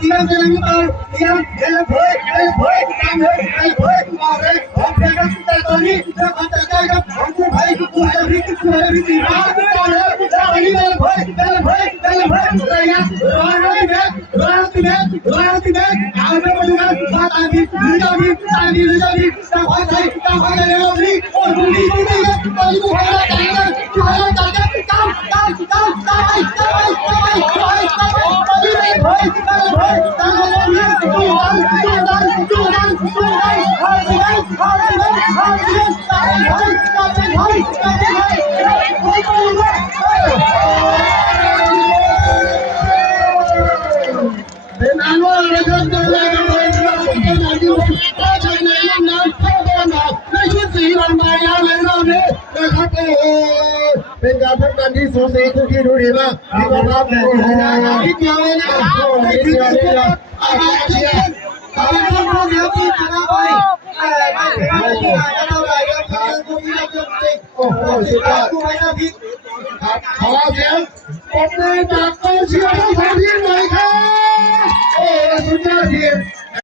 ทีมจะยังเปิดทีมเดินเผยตามเลยมาเลยของเพลงครับแต่ตอนนี้เรื่องความจัดการครับของกู้ภัยพิธีมาต่อเลยแล้ววันนี้เดินเผยอะไรเงี้ยร้อยตีเมตรเอาไปมาดูกันมาตามทีหรือเจ้าทีตามขวาใจเร็วนี้โอ้ยดูดีครับตอนนี้กู้ภัยจัดกันตามตอนนี้เดินเผยตามเป็นอันว่านะครับจะเล่นอะไรนะครับผมจะมาดูว่าชายในน้ำน้ำเข้าบอลในชุดสีลำใบแล้วในรอบนี้นะครับโอ้โหเป็นการพบกันที่สูสีคู่ขี้ดูดีมากมีความรักโอ้โหนิดเดียวเลยนะไม่ถึงนิดเดียวอะไรเชียร์เอาไปพูดเดี๋ยวพูดนะไปไม่ถึงเท่าไหร่ครับคู่นี้เราจริงโอ้โหสุดยอดคู่ไปนะพี่ครับขอเสียงปรบมือจากกองเชียร์ทั้งสองทีมหน่อยครับโอ้สุดยอดทีม